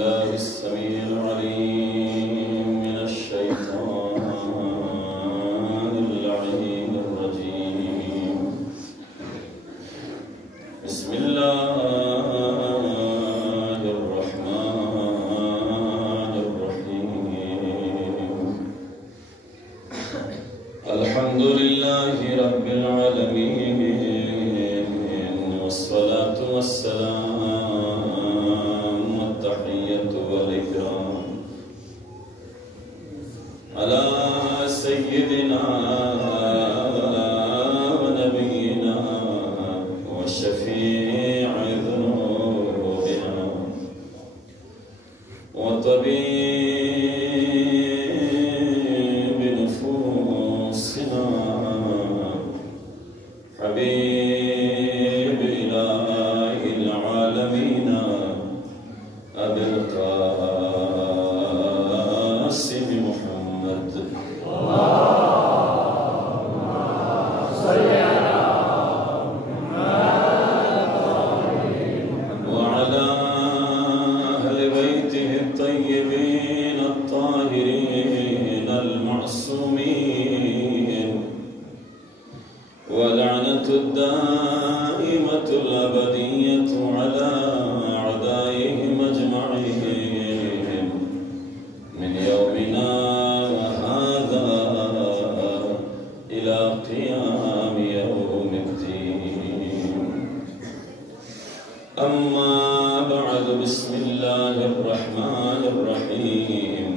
بالله السميع العليم من الشيطان اللعين الرجيم. بسم الله الرحمن الرحيم. الحمد لله رب العالمين، والصلاة والسلام والتحية والإكرام على سيدنا ونبينا وشفيع ذنوبنا وطبيب نفوسنا حبيب إله العالمين أبي القاسم محمد وعلى أهل بيته الطيبين الطاهرين المعصومين، ولعنة الدائمة الأبدية على أعدائهم أجمعين من يومنا هذا إلى قيام يوم الدين. أما بعد، بسم الله الرحمن الرحيم.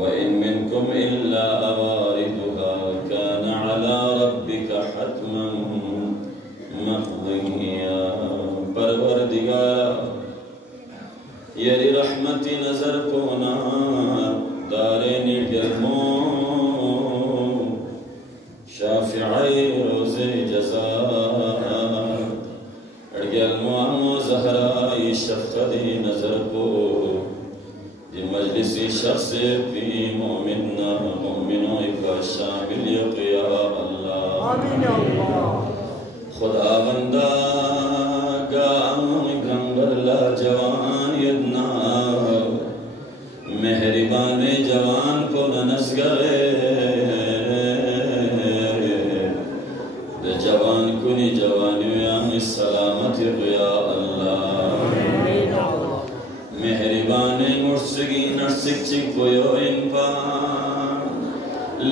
وإن منكم إلا واردها كان على ربك حتما مقضيا. परवरदिगार यरी रहमती नजर कोना दारे निगमो शाफिई रोज़े जज़ा अड़गलमो अमो ज़हराई शफ़क़ती नजर को ये मजलिसी शख्स भी मोमिना मोमिनों का शामिल या अल्लाह। आमीन अल्लाह। खुदा बंदा गाम गंगला जवान यदना मेहरबान जवान को ननस गए दे जवान कुनी जवानियां सलामत या अल्लाह। मेहरबान मुर्सगी नरसिक कोयो इन पा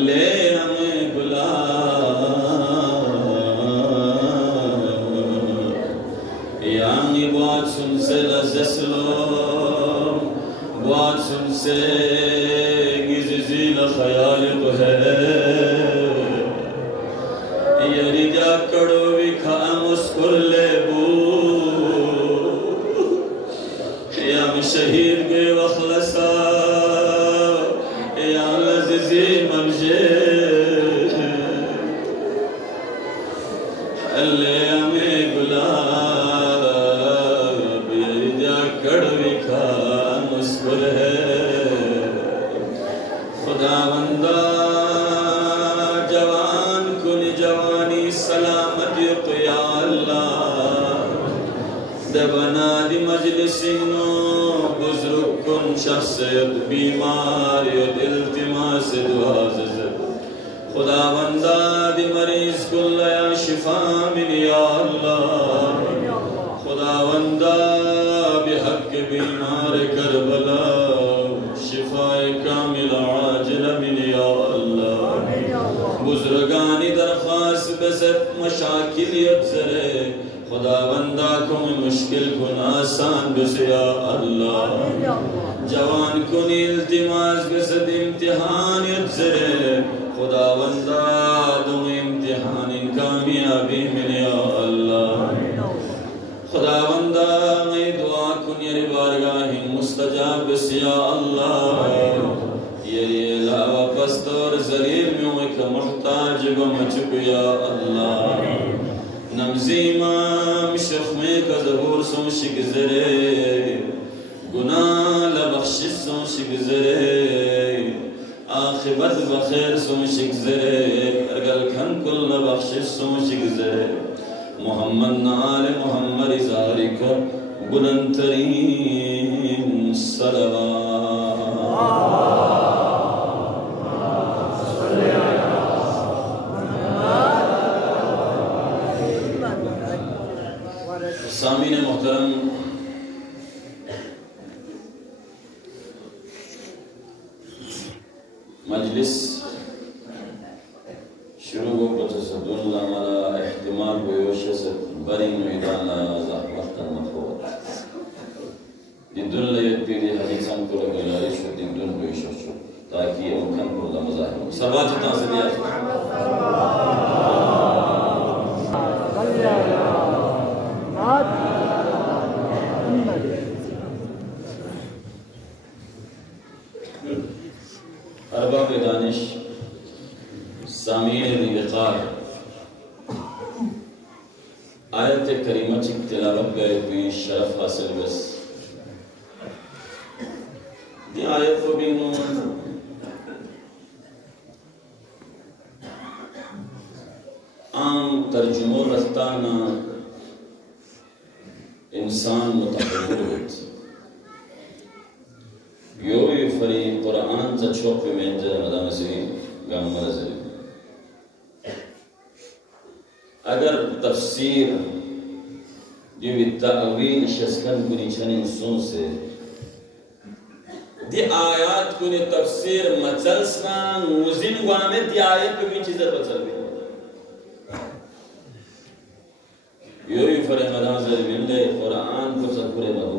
ले हमें बुला यांगी बात सुन से लज़्ज़लो बात सुन से गिज़िल ख़याल तो है यरी जा कड़ो विखा मुस्कुर ले बू या शहीद के वखलसा या लज़्ज़ी मर्जे अल्ले हमें गुलाब ये जा कड़वी खा मुस्कुर है। खुदा बंदा जवान कुन जवानी सलामत या अल्लाह दबना दी मजलिसिनो बुजुर्ग कुन शख्सियत बीमार इल्तिमास दुआ खुदा बंदा दी मरीज कुल या शिफा मिल या अल्लाह। खुदा बंदा बिहक बीमार करबला शिफाए कामिल आजिल मिल या अल्लाह। बुजुर्गानी दरख्वास्त बसत मशाकिल यज़रे खुदा बंदा को मुश्किल कुन आसान बस या अल्लाह। जवान कुन इल्तिमास बसत इम्तिहान यज़रे खुदा बंदा तुम इम्तिहान कामयाबी मिल या अल्लाह। खुदा बंदा मैं दुआ कुन ये बारगाह मुस्तजाब बस या अल्लाह। ये लावा पस्त और ज़लील में एक मुहताज गम चुक या अल्लाह। नमज़ीमा मिशख में का ज़बूर सो शिगज़रे गुनाह लबख्शिश सो शिगज़रे आखिबत बखैर सो शिगज़रे अगल खन कुल लबख्शिश सो शिगज़रे मोहम्मद नाल मोहम्मद इज़ारी कर बुलंद तरीन मजलिस शुरू को बचसदुल्ला मला इहतिमाल गोयोशस बरिंग मैदाना ज़हमत मखोत दिदुल्ला यत्पीरी हदीसान को गुजारिश हो दिदुल गोयोशस ताकि उनकन को मज़ाहिर सवाल जितना से दिया अरबाब दानिश सामीन विक़ार आयत करीमा की तिलावत गए भी शरफ हासिल बस ये आयत को भी आम तर्जुमो रफ्ताना इंसान मुतक़ब्बिल यो फरी कुरान चा छोप में जरा मदाम से गमर से अगर तफसीर जो तावील शस्कन कुनी छनिन सुन से दी आयत कुनी तफसीर मचलसना मुजिन वामे दी आयत को भी चीज़ बचल भी यो फरी मदाम से मिलने कुरान को सकुरे मधु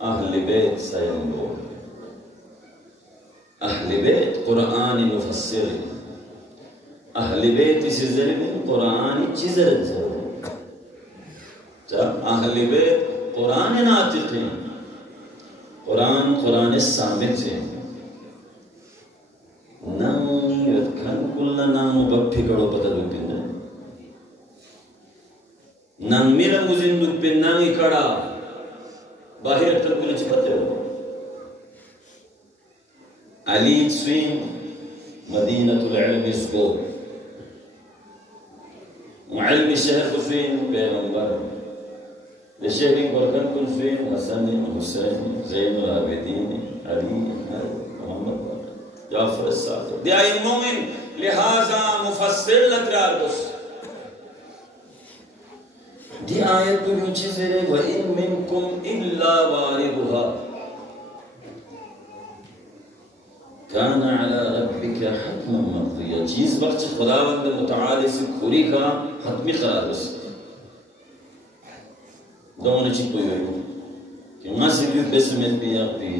अहले बैत सयंगो अहले बैत कुरान मुफस्सिर अहले बैत इस ज़रिए कुरान चीज़र ज़रूर जब अहले बैत कुरान नातिक़ हैं कुरान सामित है नामी रखन कुल्ला नामु बप्पी करो पता दुपिन्ना नामीरा मुजिन दुपिन्ना इकड़ा बाहर तक चिपते हो अली स्वीन मदीनतुल इल्म इसको मुअल्लिम शहर को स्वीन पैगंबर शहरी बरकत को स्वीन हसन हुसैन ज़ैनुल आबिदीन अली मोहम्मद जाफर सादिक दियाई मोमिन लिहाजा मुफस्सिर लतरार बस दी आयत को नीचे से रे वइन मिनकुम इल्ला वारिदुहा काना अला रब्बिका हतमन मक़दिया चीज़ वक्त खुदावंद मुतआली से खुरी का हतमी करार बस दोनों चीज़ कोई हो कि मासिक बेसमेंट भी आप भी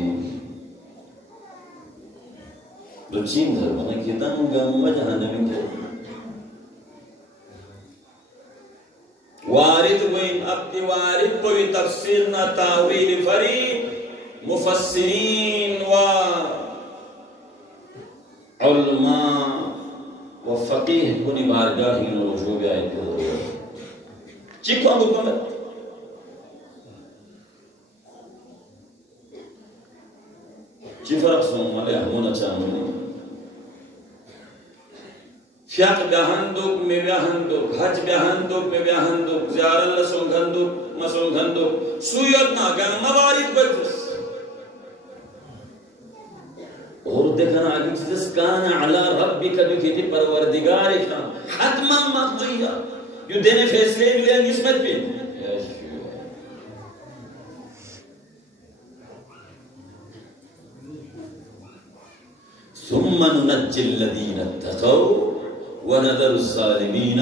रुचीन धर बना कि दंगा मजहाने में वारिद गोइन अपनी वारिद को भी तफसीर ना तावील फरी मुफस्सिरीन व उलमा व फकीह को निबारगाह ही नो जो भी आए तो चिको बुकम चिफरक सोम वाले हमोना चाहूँगी फ़ियाक़ ब्याहंदुक में ब्याहंदुक हज ब्याहंदुक में ब्याहंदुक ज़ियारत सुंघंदुक मसुंघंदुक सुयत ना गंग मवारिद बजुस और देखना आगे चीज़ काना अला रब्बिका दुखी परवरदिगार का हतमन मक़दिया यो देने फैसले मिले निस्बत पे सुम्मा नुनज्जिल लज़ीना इत्तक़ौ वनज़रु ज़ालिमीन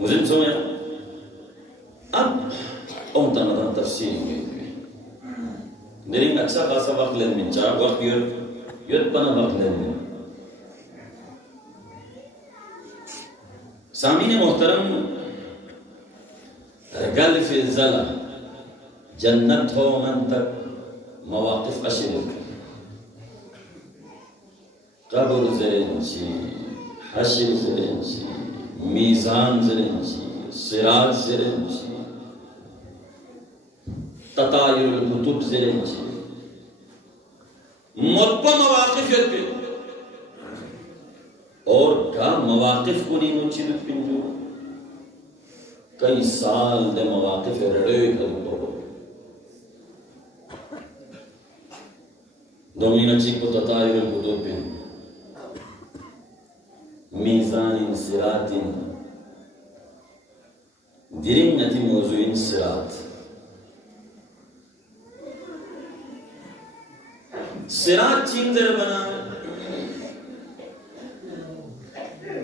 मुझे समझ अब उनका मतलब तफसीर हुई मेरी अच्छा खासा वक्त लेने में चार वक्त युद्ध पना वक्त लेने में सामीन मोहतरम गल फिज़ला जन्नत हो मन तक मवाक़िफ़ अशर कब्र ज़रेंची हश्र ज़रेंची मीज़ान ज़रेंची सिरात ज़रेंची ततायुल कुतुब ज़रेंची मुत्पा मवाक़िफ़ यत्ते और का मवाक़िफ़ को नहीं नुची दुपिंजो कई साल दे मवाक़िफ़ रड़े करूँ दोमीना चिको ततायुल कुतुब मीज़ान सिरातिन दिरिंग नती मौजूइन सिरात सिरात चींदर बना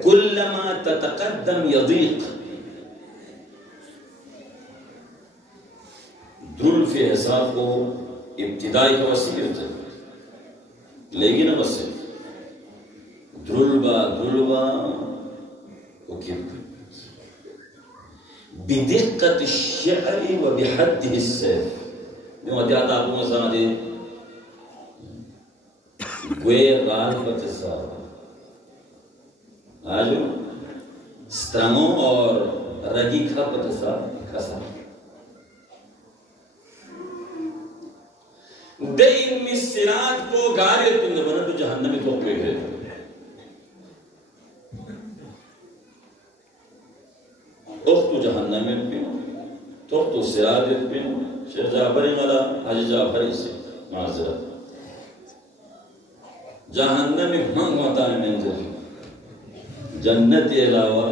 कुल्लमा ततक़द्दम यदीक दुल फी हिसाब को इब्तिदाई का वसी करते लेकिन बस दुलबा बिदिक्कत अश-शअर व बिहद्दिह अस-सैफ जो अध्याता आपको मसला दे वे गाल बतसा आज स्त्रमो और रगी खा बतसा कसा दे इनमें सिरात को गारे तुम बना तो जहन्नम में तो पे गए तो जहन्नम में पे तो सिरात पे शेख जाफरी वाला हाजी जाफरी से माजरत जहन्नम में हम होता है मंजिल जन्नत के अलावा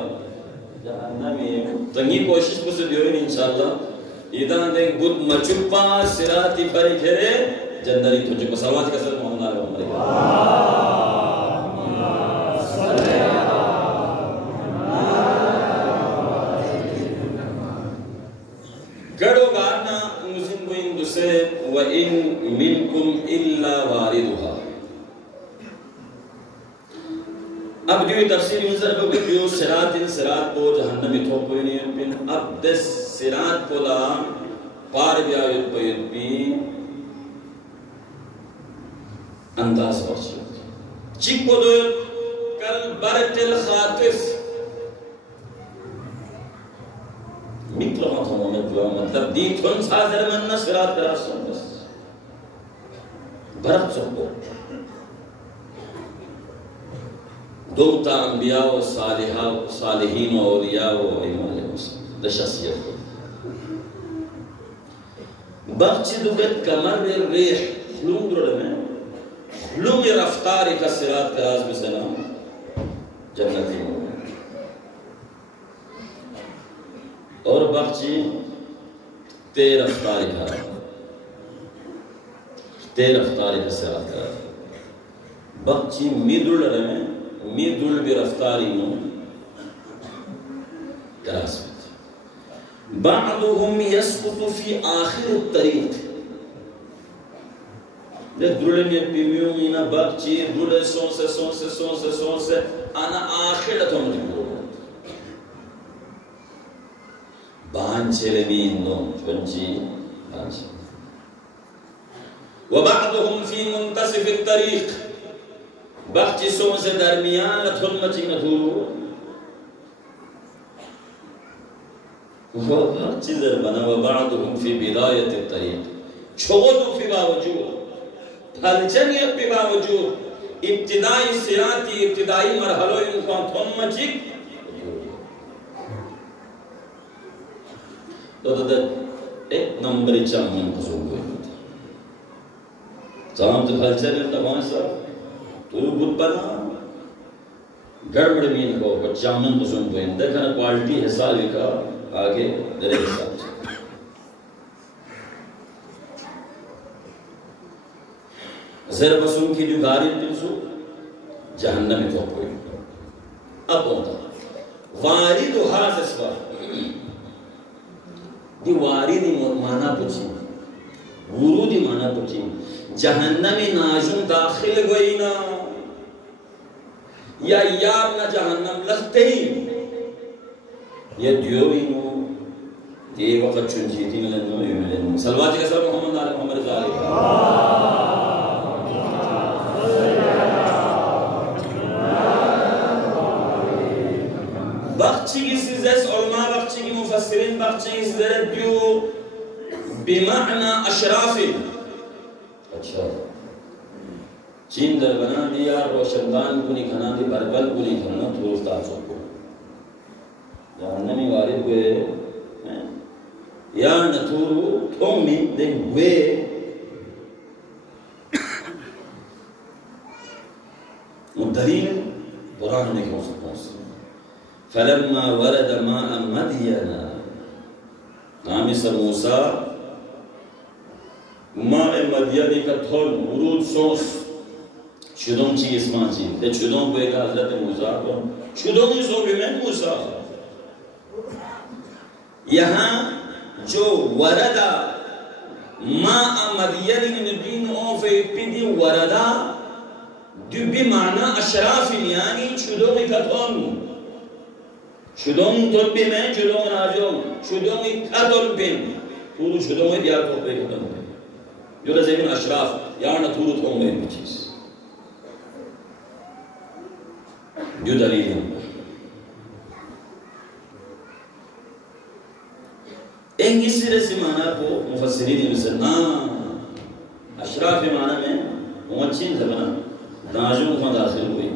जहन्नम में तंगी कोशिश को से दियो इंशाअल्लाह इधर देख बुद्ध मचुपा सिराती पर घेरे जन्नती तुझे को सलवात का सर मोहम्मद गड़ो गाना मुस्लिम को इन दूसरे व इन मिनकुम इल्ला वारिदुहा अब जो तफसीर नजर को जो सिरात को जहन्नम में थोप कोई नहीं पिन अब दस सिरात को ला पार गया युद्ध अंदाज बख्श चिको दो कल बरतिल खातिफ मतलब दी थुन साजर मन सिरात करा बस बरत सबको दोता अंबिया व सालिहीन व औलिया व इमाम दशसियत बख्श दुगत कमर रेह खुलूम में खुलूम रफ्तार का सिरात का राज में सलाम जन्नती और बख्शी ते रफ्तार का सिरात का बख्शी मिदुल में मिदुल भी रफ्तारी नो करासमत बादुहुम यस्कुतु फी आखिर तरीक ले दुले में पिमियों इना बच्ची दुले सोंसे आना आखिर तो मुझे बांचेले भी नो पंची बांच व बादुहुम फी मुंतसिफ तरीक बख्शी सोंसे दरमियान लथुन मची मधुर वो चीज़ बना वो बादुहुम फी बिदायत तरीक छोड़ो फी बावजूद हलचनियत पे बावजूद इब्तिदाई सिराती इब्तिदाई मरहलों इनको थुन मची तो एक नंबर चामन कुसुम कोई साम तो हलचनियत तमाम सब तो बुद्ध बना गड़बड़ मीन को चामन कुसुम कोई देखा ना क्वालिटी हिसाब का आगे तेरे हिसाब से ज़र बसुम की जो गारी दिलसु जहन्नम में तो कोई अब होता वारिद हाज़ इसवा दी वारिद माना पूछी वुरूद माना पूछी जहन्नम में नाजुम दाखिल गई ना या यार ना जहन्नम लगते ही ये दियोरी नो ये वक्त चुनजीती में नो ये में सलवात के सब मोहम्मद जालिक बख्शी की सिज़स उलमा बख्शी की मुफस्सिरीन बख्शी की सिज़स जो बिमाना अशराफी अच्छा चीन दर बना दिया रोशनदान को नहीं खाना दी बरबल को नहीं खाना तो उस्ताद सबको जहन्नमी वारिद हुए या नतूरु थोमी दे हुए दलील कुरान में क्यों सकता है फलम्मा वरद माअ मदियना नामिस मूसा माए मदियनी का थोल वुरूद सोस चुदों ची इसमां ची ते चुदों को एक हज़रत मूसा को चुदों ज़ोबी में मूसा यहाँ जो वरदा मा मदियन दिन ओफे पिदी वरदा दुबी माना अशराफ यानी चुदों की कतौन चुदों तो भी में चुदों नाजों चुदों की कतौन भी पूरू चुदों में दिया तो पे कतौन जो लज़ेमिन अशराफ यार न थूरू तो में चीज़ जो दलील है इंग्लिश से माना को मुफस्सिरीन में से ना अशराफ माना में मुअज्जिन ज़बान नाजों का दाखिल हुई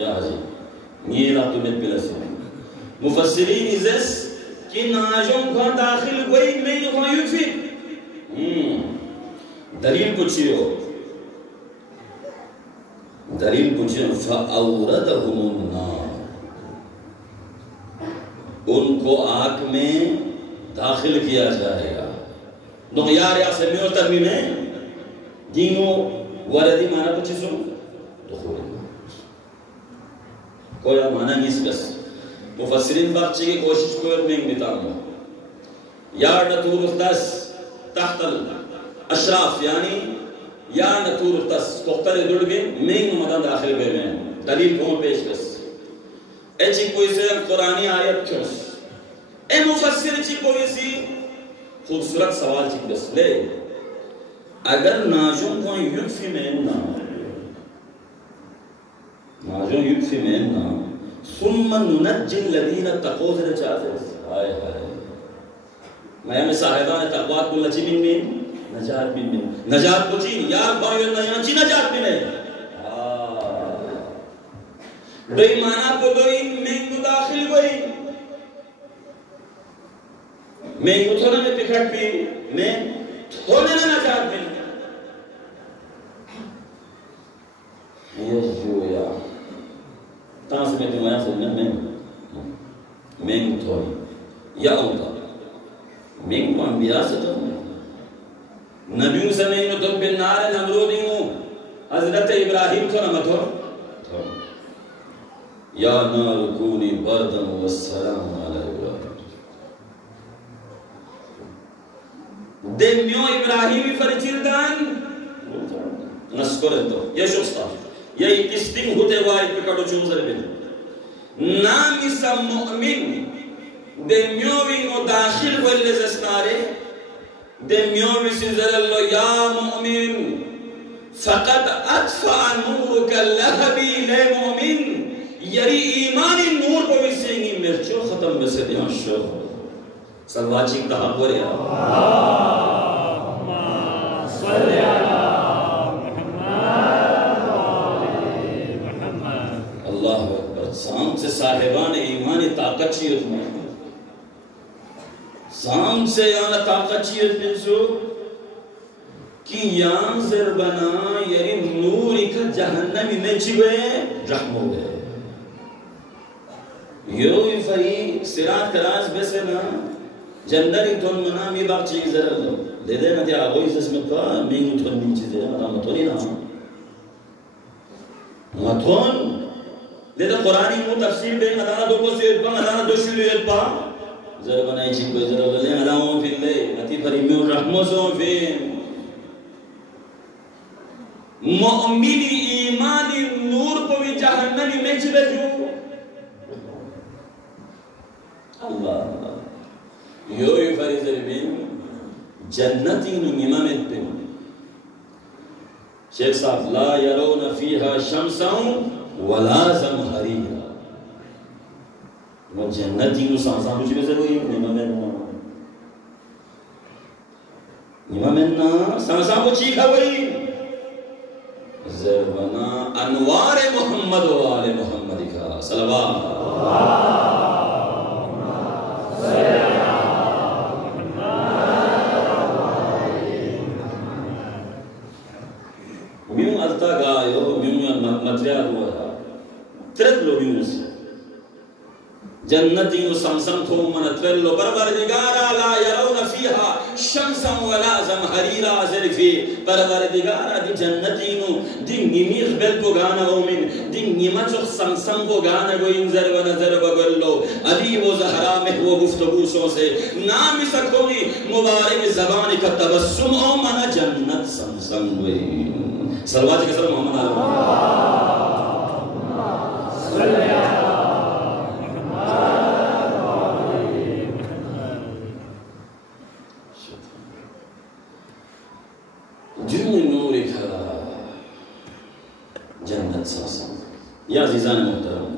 या हाजी ये रातों में पिला से मुफस्सिरीन इज़स कि नाजों का दाखिल हुई नहीं हो यूफी दलील पूछियो फ़अौरदहुमुन नार उनको आग में दाखिल किया जाएगा दो यार या से में तरमी में दीनो वरदी माना कुछ सो दुखूल कोई माना नहीं इसका मुफस्सिरीन बात की कोशिश को में बताऊं यार नतूर तस तहतल अशराफ यानी या नतूर तस तोख्तर दुर्बे में मदद दाखिल बे में दलील को पेश बस ऐसी कोई से कुरानी आयत क्यों ए मुफस्सिर ची कोई सी खूबसूरत सवाल ची बस ले अगर नाजों को युक्फी में ना सुम्मा नुनज्जिल लदीना तक़ौ से चाहते हाय हाय मैं में साहिबान तक़वा को लची में नजात को ची यार बायो ना यहाँ ची नजात में दो माना को दो इन में दाखिल हुई मैं थोड़ा में पिकट भी मैं थोड़े ना नजात में ये जो या तांस में तुम्हारा सुनने मैं थोड़ी या होता मैं को अंबिया से तो नबियों से नहीं तो बिनार नमरूदी हूँ हज़रत इब्राहिम तो न मतो या नार कूनी बर्दन व सलाम अला इब्राहिम देम्यो इब्राहिमी फरिचिरदान नस्कोरे तो ये शुस्ता ये किस्टिंग होते वाई पे कड़ो चूज़र बिन नाम इसा मुअमिन देम्यो भी वो दाखिल वल्ले ज़स्नारे देम्यो भी सिज़ल्लो या मुअमिन फ़क़त अत्फ़ा नूरुका लहबी ले मुअमिन यरी ईमानी नूर को भी सेंगी मिर्चो ख़त्म बसे दियां शो सलवाची कहाँ बोले अल्लाह अकबर साम से साहिबान ईमान ताकत चीज़ में साम से याना ताकत चीज़ में सो कि यां ज़रबना यारी नूरी का जहन्नमी में चिवे रहमो गए यो इफ़री सिरात कराज बेसे ना जंदरी तुम मना मी बाप चीज़ ज़रा लो ले देना क्या आगोई जिसमें का मिंग तुम मिंग चीज़ें ना मतोनी ना मतोन ले तो कुरानी मु तफसीर बे अदाना दो को से पा अदाना दो शुरू ये पा ज़रा बनाई चीज़ को ज़रा ले अदाओं फिल्ले नती फरी में रहमो सो फिर मुअमिनी ईमानी नूर को भी जहन्नमी में चिले जो अल्लाह यो फरीज़े बिन जन्नती नुमिमा में पे शेख साहब ला यरोन फीहा शम्सन वला ज़महरीरा वो जन्नती नु सांसा कुछ भी ज़रूरी निमा में ना सांसा को चीखा वही ज़रबना अनवार मोहम्मद व आले मोहम्मद का सलवात जन्नती नु संसम थो मन त्वेल्लो परवरदिगारा ला यरौन फीहा शम्सन वला ज़महरीरा ज़रफ़ी परवरदिगारा दी जन्नतीनु दी निमिर बेल पोगाना ओमिन दी निमचो संसं पोगाना गो इंजर व नजर बगल्लो अली वो ज़हरा में वो गुफ्तगूशों से नाम सकोगी मुबारक ज़बान का तबस्सुम ओ मना जन्नत संसं वे सलवात के सलाम मोहम्मद या अज़ीज़ान मोहतरम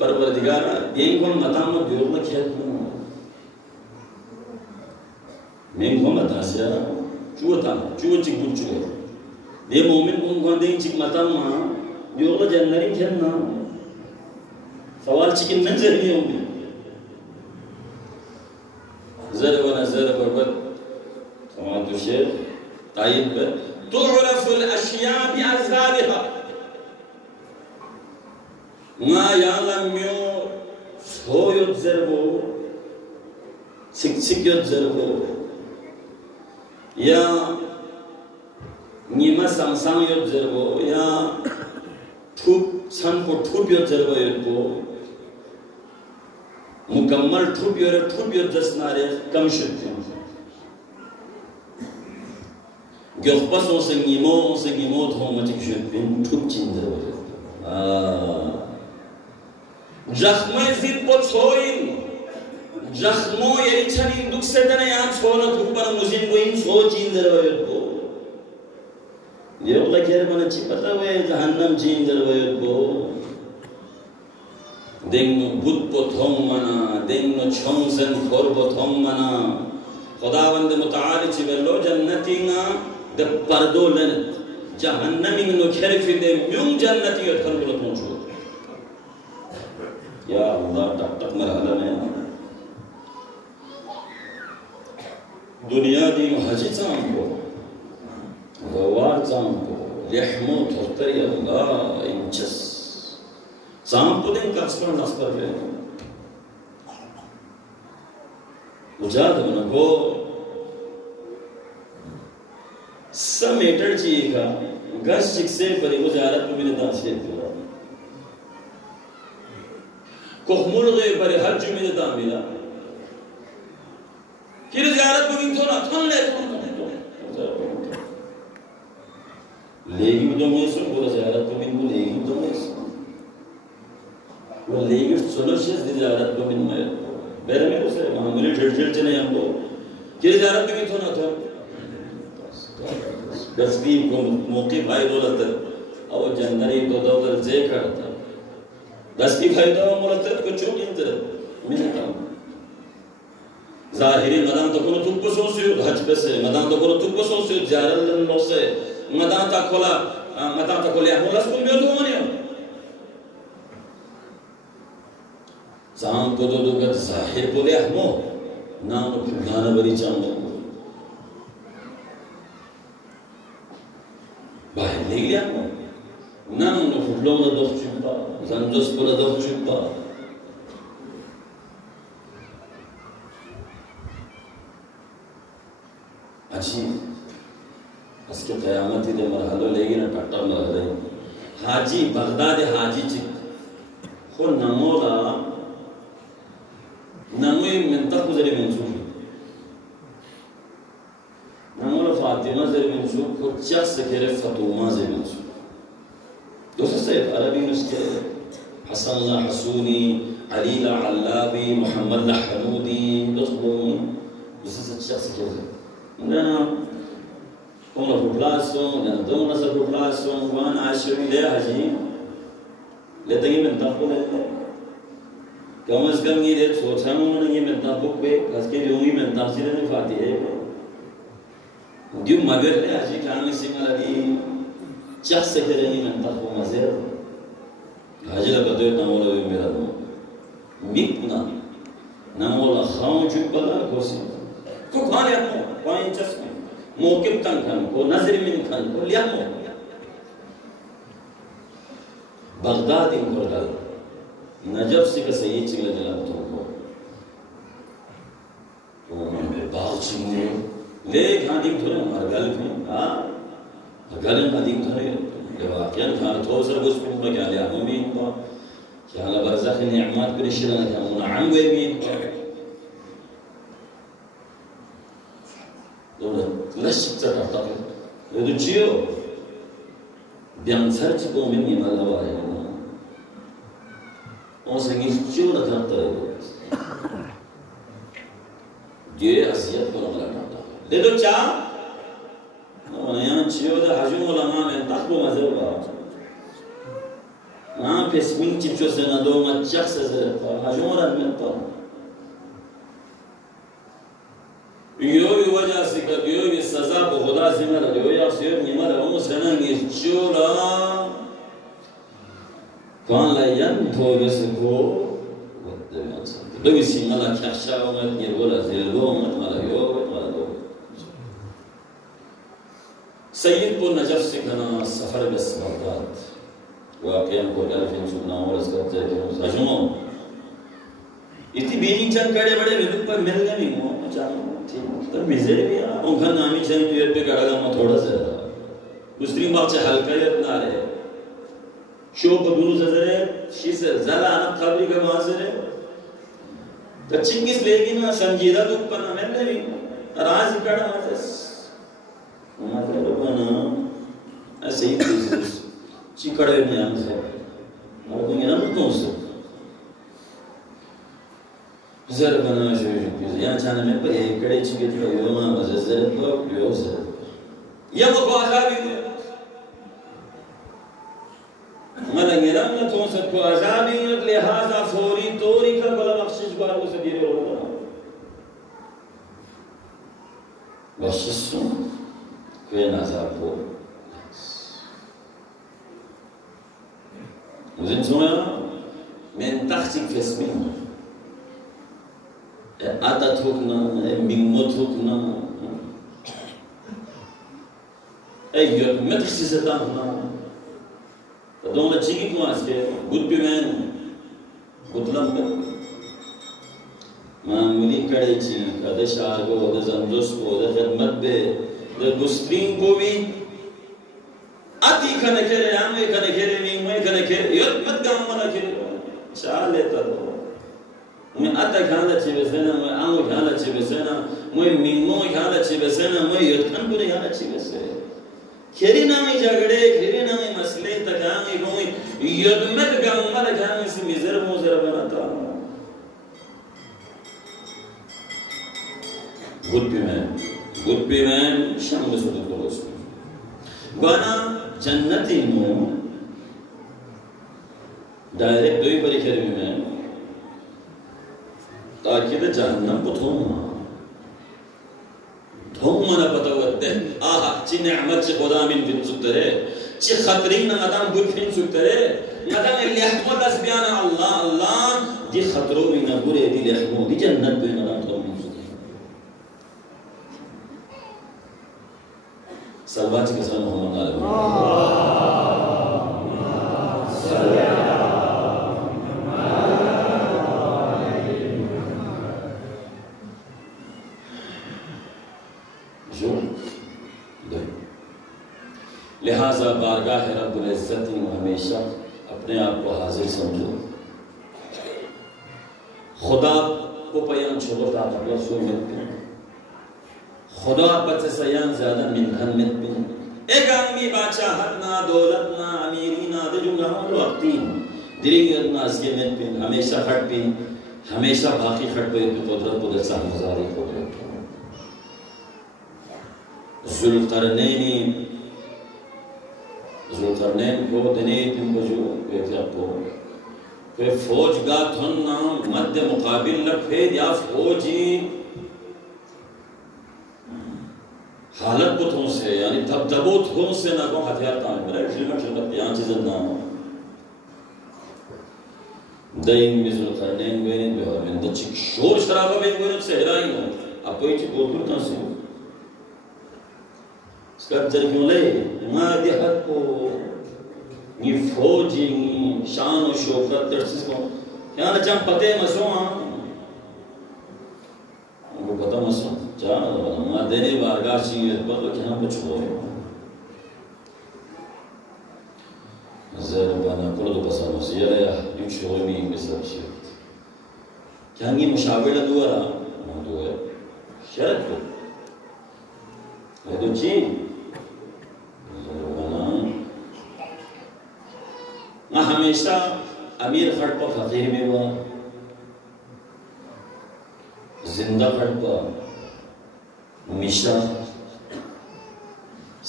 परवरदिगारा येंगो मताम दियोर खेल मेंगो मतासिया चुवता चुवचिक बुचुवे दे मोमिन को दें चिक मताम दियोर जन्नरी खेलना सवाल चिकिन नजर नहीं होंगे ज़रब नज़रब बद समात शेर तायब तुअरफुल अशिया बिअज़ालिहा मा यालम्यो सोयोत ज़रबो सिक ज़रबो या नीमा संसांग योत ज़रबो या ठुप सन को ठुप योत ज़रबो योतो मुकम्मल ठुप योत जस्नारे कम शुद्ध Gyokhpas on se ngimo thon matik shutbin thup chinder wale jakhma zid pochoin jakhmo yerichani duk sedana yan chona thupar muzin goin so chinder wale ko ye Allah kher bana chi pata we jahannam chinder wale ko dengno bud pothong mana dengno chongsen khor pothong mana khudawand mutaali chi bello jannatinga the pardolan jahannami no kherfide myung jannati yot kharbulo toncho ya Allah tak marhala mein dunya di haji chamko gawar chamko rehmo thortari Allah inchas chamko den kaspan nasper ve ujad bana go समेटर चाहिए का गश शिक्षे पर मुजारत में मेरे दांत से फिरा कोहमुल गए पर हज में दांत मिला किर ज़ियारत में इन थोड़ा थन ले लेगी भी तो मैं सुन बोला ज़ियारत में इन लेगी तो मैं वो लेगी सुनो शेष ज़ियारत में इन मैं बेरे में उसे मामूली ठेठ चले हमको किर ज़ियारत में थोड़ा थोड़ा दस्ती को मौके भाई दौलत और जन्नरी तो दौलत जे करता दस्ती भाई दो मोलत को चुप इंतर मैंने कहा ज़ाहिरी मदान तो कोनो तुक सोसियो हज पे से मदान तो कोनो तुक सोसियो जारल नो से मदान ता खोला मोलस को बियो तो मनियो जान को दो गत ज़ाहिर बोले हमो नाम गाना बरी चांद Bahir değil ya mı? Nanno fullona dokçumba, zandos pura dokçumba. Aji, aske kıyameti de marhalo legi na tatta marhale. Haji, Baghdad haji çık. Ho namola, namoy mentak uzeri mensubi. नामोला Fatima ज़ेर मंसूब को चस करे फ़तूमा ज़ेर मंसूब दोस्तों से अरबी नुस्खे हसन ला हसूनी अली ला अल्लाबी मोहम्मद ला हनूदी दोस्तों से चस करे ना कौन रुपलासों ना दोनों से रुपलासों वन आशिरी ले हजी लेते ही में ताक़ो लेते कम से कम ये सोचा उन्होंने ये में ताक़ो पे कसके लोगी में ताक़सीर ने फातिहा है Diu magar le aji kami simala di chas se kereni menta ko mazer haji la bado namola be mera no mikna namola khaw jubala kosi ko khane mo pain chas me mokib tan khan ko nazar min khan ko liya mo Baghdad in Kurgal Najaf se ka sayyid chigla jala to ko अधिक थोड़े हमारे गल में हाँ गल अधिक थोड़े जब आखिर खान थोड़ा सर कुछ में क्या लिया हम भी इनको क्या ला बरज़ख नियामत को निश्चित क्या मुनाम वे भी इनको तो लश्क चढ़ता है ये तो चियो बियांसर चिको में नहीं मालूम है ना उनसे निश्चित न करता है ये असियत को न लगाता ले दो चा यहाँ चियो दा हजूम उलमा ने ताकू मज़र बा ना पेस्मिंग चिप्चो से ना दो मच्चक से हजूम रन में तो यो वजह से का यो ये सज़ा बहुदा ज़िम्मेदार यो या सिर्फ निमर हम सेना निश्चित ला कौन लायन थोड़े से को लोग सिंगला क्या शाव में ये बोला ज़िल्लो मत माला यो माला दो सैयद को नजफ से कना सफर बस बरकत वाक़ियाँ को गलफिन सुना और इसका ज़िक्र सजुमो इतनी बीजिंग चंद कड़े बड़े विद्युत पर मिल गए नहीं हो चारों ठीक तो मिज़े भी आ उनका नामी चंद ये पे कड़ागा मत थोड़ा सा दूसरी बात से हल्का ही अपना रहे शो बदून ज़रे शीश ज़रा अनक खबरी का माज़र है तो चिंगिस लेगी ना संजीदा तो ऊपर ना मिलने भी राज कड़ा माज़र माज़र बना ऐसे ही चिकड़े में आंसर और कोई ना तो उसे ज़र बना जो यहाँ जाने में पर ये कड़े चिके तो यो ना मज़र ज़र तो यो ज़र ये वो आज़ादी है मलंगेरा में तो सबको आज़ादी है लिहाजा फौरी तोरी का बला बख्शिश बार उसे दिए होगा बख्शिश सुन कोई नाज़ाब हो मुझे सुना मैं तख्तिक फेस्मी आता थोकना मिंगो थोकना यो मैं तख्ती से ताहना तो दोनों चिकी को आज के गुड पे मैं गुदलम में मामूली कड़े ची कदे शारगो कदे जंदोस को कदे खदमत बे कदे गुस्तीन को भी आती कने करे आमे कने करे मैं कने करे योर मत गाँव मना करे चाल लेता तो मैं आता खाना चाहिए सेना मैं आमो खाना चाहिए सेना मैं मिंगो खाना चाहिए सेना मैं योर खान को नहीं खाना चाहिए सेना खेरी नामी झगड़े खेरी नामी मसले तकामी कोई यदमत गम्मल खाने से मिज़र मोज़र बनाता गुड पे मैं शामिल सुधर करो उसमें गाना जन्नती में डायरेक्ट दो ही बड़ी खेरी में ताकि तो जहन्नम को थोम मना पता होते आह चिन्ह अहमद से खुदा मिन फिन सुतरे ची खतरीन नगाम बुर फिन सुतरे नगाम लिहमद असबियान अल्लाह अल्लाह दी खतरों में न बुरे दी लिहमद दी जन्नत में नगाम थोम मिन सुतरे सलवात के साथ मोहम्मद आलम लिहाजा बारगाह रब्बुल इज़्ज़त में हमेशा अपने आप को हाजिर समझो खुदा को पयान छोड़ता था सुमित पे खुदा पचे सयान ज़्यादा मिनखन मित पे एक आदमी बादशाहत ना दौलत ना अमीरी ना दे जो गाँव लो अक्ती दिरिंगत ना इसके मित पे हमेशा खट पे हमेशा बाकी खट पे कुदरत को दर्शा मज़ारी कुदरत ज़ुल्क़रनैन को दने तुम बजो क्या को वे फौज का धन ना मध्य मुकाबिल लफे या फौजी हालत को थों से यानी दबदबो थों से ना को हथियार तान मेरा खिलमत यहाँ चीज़ ना दईन में ज़ुल्क़रनैन वेने बेहर में दचिक शोर शराबा में वेने से हिलाई हो आप कोई चीज़ बोलूँ कहाँ से स्कर्जर क्यों ले माँ दिहात को ये फौजी शान और शौकत दर्शिस को क्या ना जब पते मसों उनको पता मसों जाना तो माँ देने बारगा चाहिए बदलो कि हम कुछ हो ज़रा बना कुल तो पसंद हो ज़रा या यूं शोर में मिसल शिफ्ट क्या ये मुशाविर दुआरा मौजूद है शर्त को ये तो चीज़ ज़रा बना ना हमेशा अमीर खट पर फकीर में हुआ जिंदा खट पर मिशा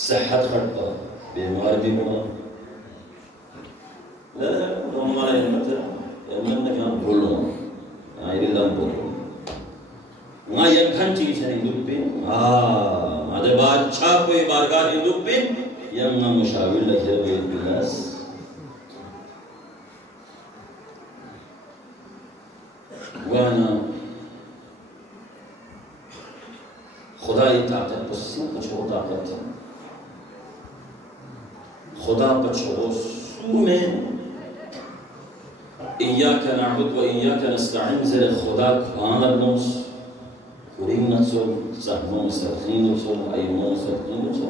सेहत खट पर बीमार भी हुआ हमारा हिम्मत ने क्या बोलूँ ये लम बोलूँ वहाँ ये घन चीज़ है हिंदू पे आधे बार छाप कोई बारगार हिंदू पे यंग ना मुशाविर लगे हुए बिलास वाना खुदा ही ताकत पसी पछो ताकत खुदा पछो में इय्याका नअबुदु व इय्याका नस्तईन ज़रे खुदा खानर नोस कुरीम नसो सहमो सखीन नसो अयमो सखीन नसो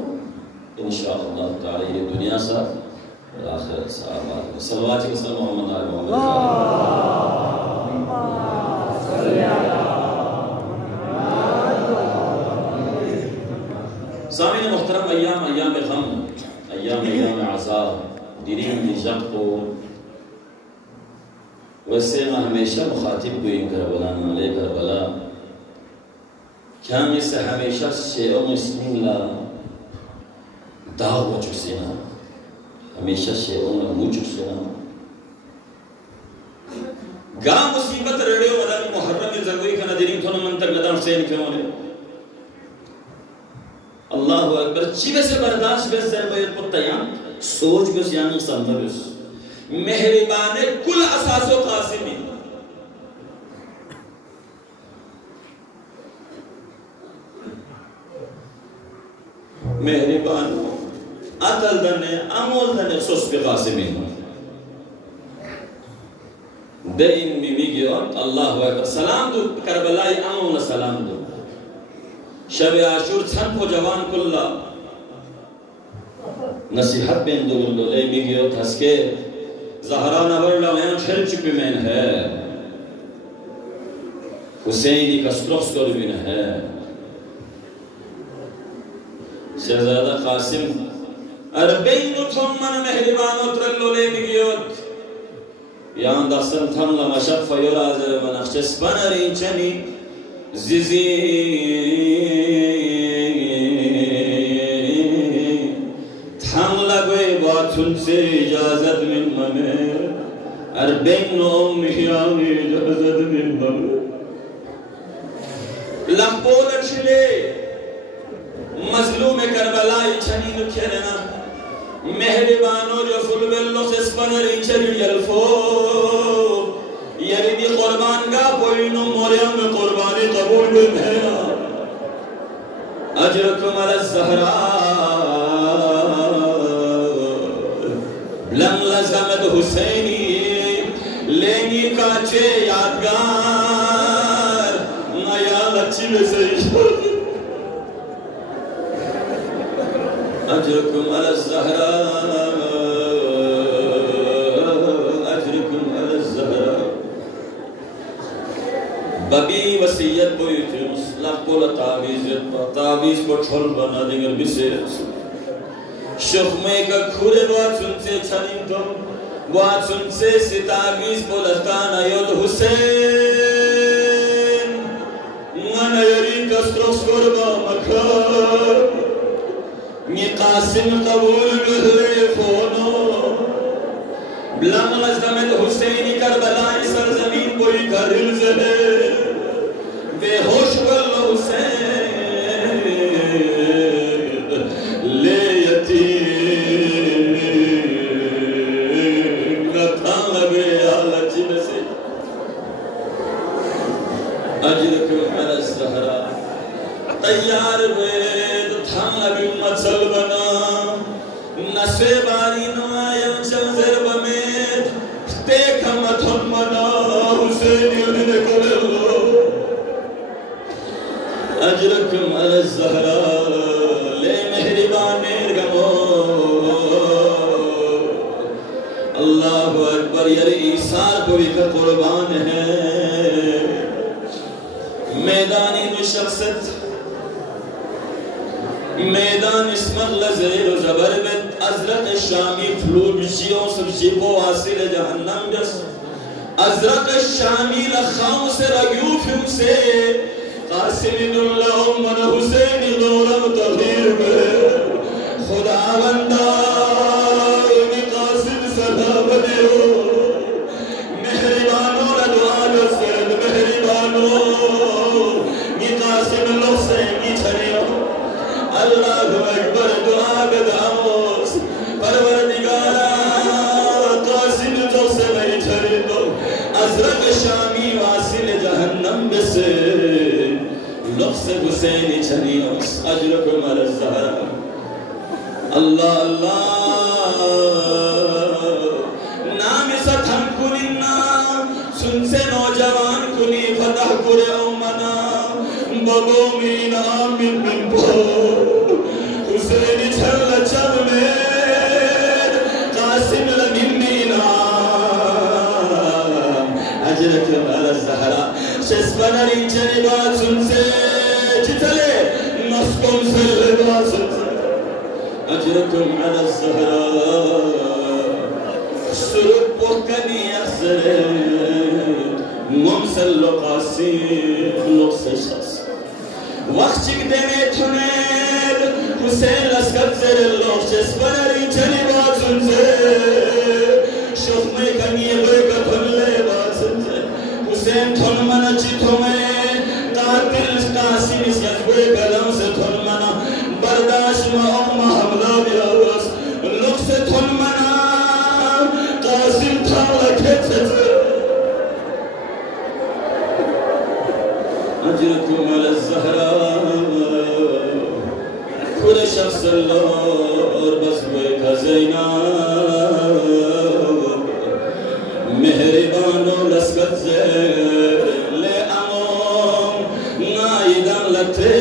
इंशाअल्लाह ताला ये दुनिया सा और आखिरत सा आबाद सल्लल्लाहु अलैहि वसल्लम मोहम्मद आले मोहम्मद सामीन मुहतरम अय्याम अय्याम गम अय्याम अय्याम अज़ाब दिरीन निजक़ो वैसे मैं हमेशा मुखातिब को इन करबला नाले करबला क्या में से हमेशा शेओं इस्मिला दाग वचुसेना हमेशा शेओं में मुचुसेना गा मुसीबत रेडियो वदन मुहर्रम ज़रूरी का नदीरिन थोड़ा मंतर गदार सेन क्यों ने अल्लाह अकबर चिबे से बर्दाश्त बे से बे पुत्तयां सोच बे यानी संभविस मेहरबाने कुल असासो कासिमी मेहरबान अतल दने अमोल दने सोच बे कासिमी देइन मिमी गियो अल्लाह अकबर सलाम दो करबलाई अमोल सलाम दो शब आशूर छन को जवान कुल्ला नसीहत बेन दो ले भी गियो थसके ज़हरा नवरला मैं खेल चुकी मैन है हुसैनी का स्ट्रोक्स कर भी न है शहजादा कासिम अरबेन उठम मन मेहरबान उतरलो ले भी गियो यान दसन थम लमशफ फयोरा ज़र बनख्श बनरी चनी जिजी थम लगवे बातुन से इजाजत मिन ममे अरबेन मिहियाम इजाजत मिन ममे लंपोल छिले मजलूम करबला इछनी नुखेना मेहरबानो जो फुलबेलो से स्पनर इछरी यल्फो यरिदी कुर्बान का पोइनो मोरियम में कुर्बानी कबूल है अजरकुम अल ज़हरा लम लज़मत हुसैनी लेनी काचे यादगार नया लच्छी में से अजरकुम अल ज़हरा बबी वसीयत बोई थे मुस्लिम को तावीज़ को छोल बना देंगे बिसेर शख्मे का खुरे बात सुनते छनी तुम बात सुनते सितावीज़ बोलतान अयोध हुसैन मनयरी कस्त्रोस कोरबा मखर ये कासिम कबूल बिल्ले फोनो ब्लम लज़मत हुसैनी करबला सरज़मीन कोई गरिल ज़ले बेहोश वल्लो हुसैन ले यतीम नथा लगे आलच में से अजरकुम अल ज़हरा तैयार वेद था लगी मसल बना नशे बारी नवायम शमज़र बमेत तेख मथुन मना हुसैन उन्हें कोले अजरकुम अल ज़हरा मैदानी मुशख्सत मैदान इसमत लज़ैर व ज़बरबत अज़रक शामी फ्लूब जियों सब जिबो वासिल जहन्नम जस अज़रक शामी लखाओं से रयूफियों से क़ासिमुल्लाह मन हुसैन दौरम तग़ीर में खुदावंदा क़ासिम सलाम दे मेहरबानो दुआ लज़ैद मेहरबानो क़ासिम लुहसैन छरियो अल्लाहु अकबर दुआ बेदामोस परवरदिगारा क़ासिम जो से मेरी छरी दो अज़रक शामी वासिल जहन्नम से लफ्ज़ हुसैन छरियोस अजरकुम अला ज़हरा अल्लाह अल्लाह नाम सथम कुनिन्ना सुन से नौजवान कुनी फतह कुरे उमना बबो मीन आमिन बिन बो हुसैन छल चब में क़ासिम लमिन्ना अजरकुम अला ज़हरा शस्बनरी चरिबा सुन से चितले मस्कुम से लिबास अजरकुम अला ज़हरा सुरुप पोकनी अज़रत मुमसल क़ासिम लुक्स शख्स वक्त देने थुनेल हुसैन लस्कर ज़ेर लोग शस्बनरी चरिबा सुन से शुक्मे कनिए बेगा धुले बासन से हुसैन थुन मना चिथो में कातिल क़ासिम इस यज़्बे कलम से थुन मना बर्दाश्त में उम्मा हमला बियावस लोग से थुन मना क़ासिम था लखे से अजरकुम अला ज़हरा खुद शख्स और बस वे खज़ैना मेहरबानो लस्कर ले आमो नाइदन लथे